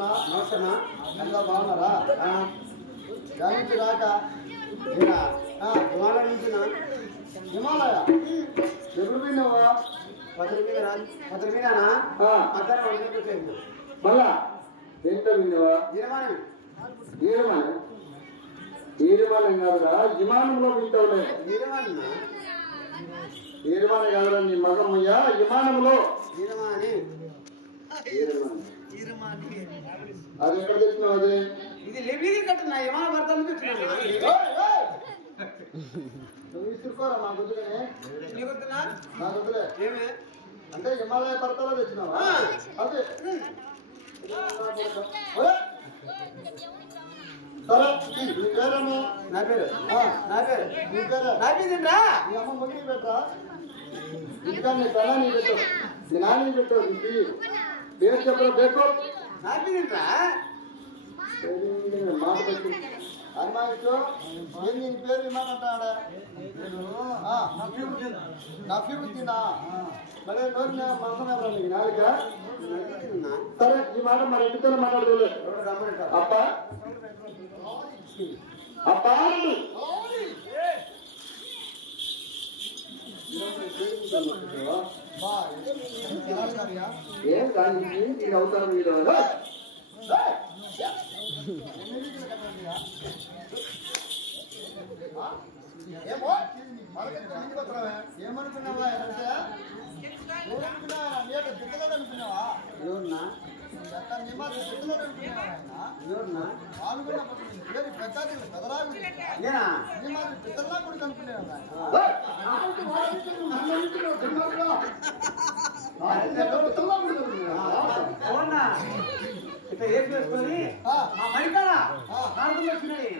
నమస్తేనా అంతా బాగున్నారా? దాని నుంచి రాక హిమాలయ నుంచి హిమాలయ ఎప్పుడు పోయినావా? పత్రికనా మధ్యాహ్నం వంటకు వచ్చేసిన మళ్ళా ఎంత పోయినావా? ఈరమానం కాదురా, విమానంలో పోయింటావులే. ఈరమానం కాదురా నీ మగమ్మయ్యా, విమానంలో. అది ఎక్కడ తెచ్చినావు? అదే ఇది లిబీది కట్టినా విమాన భర్తలు నువ్వు విసురుకోరా మా గుర్తుగానే. నా గుర్తులే ఏమే అంటే హిమాలయ పర్వతాలో తెచ్చినావా? అదే సరే, నీ పేరేమో? నా పేరు నీ పేరు నా పేరేంట్రా? నీ అమ్మ ముగ్గురు పెట్టరా? ఇంకా నీ తల నీ పెట్టు, నీ నాన్న పెట్టు. నీ పేరు చెప్పరా? బేకో నా పేరేంట్రా? మాట పెట్టి అమ్మాయితో ఏం నీ పేరు ఇమ్మంటాడా? నఫీరుద్దీనా? మరి నోరు మనసం ఎవరా నీకు నాలుగ? సరే, ఈ మాట మన ఇంటితో మాట్లాడదు. అప్ప అప్ప ఏం దానికి నీకు అవసరం మీరు ఏమనుకున్నావా? అనుకున్నావా? ఎవరున్నా ఇట్లా వేసుకొని మా మరికాల వచ్చినాయి.